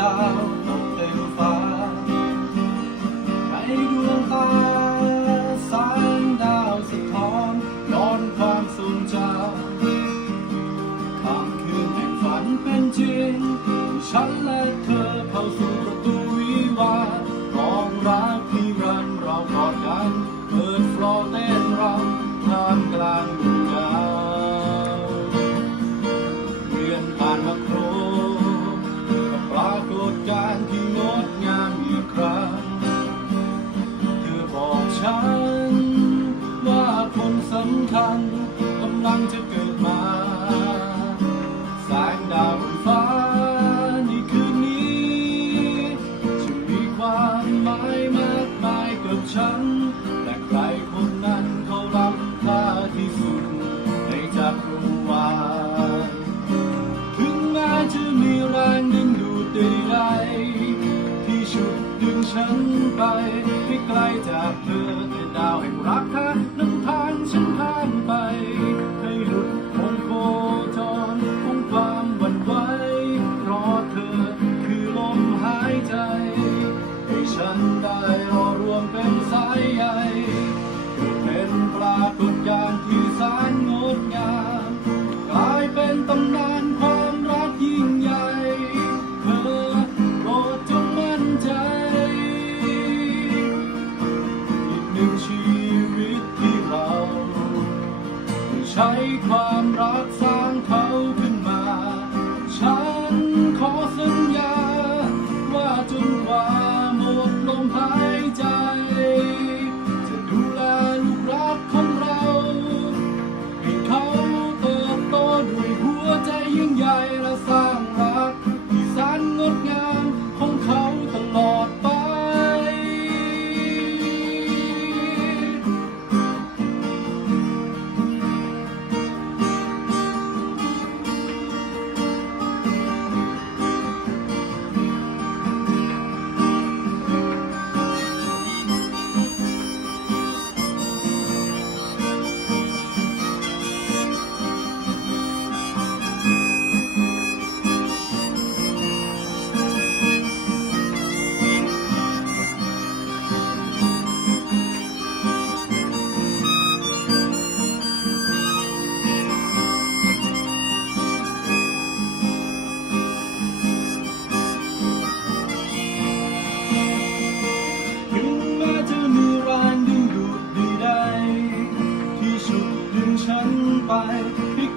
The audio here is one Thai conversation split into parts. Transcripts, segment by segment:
ดาวตกเต็มฟ้าในดวงตาสายดาวสะท้อนย้อนความทรงจำวามคืนแห่งฝันเป็นจริงฉัน คัญกำลังจะเกิดมาแสงดาวบนฟ้าในคืนนี้จะมีความหมายมากมายกับฉัน แต่ใครคนนั้นเขาล้ำค่าที่สุดในจักรวาลถึงแม้จะมีแรงดึงดูดใดๆที่ชุดดึงฉันไปให้ไกลจาก ความรัก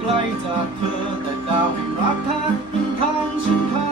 ไกลจากเธอแต่ดาวแห่งรักแท้ยังทางฉันพา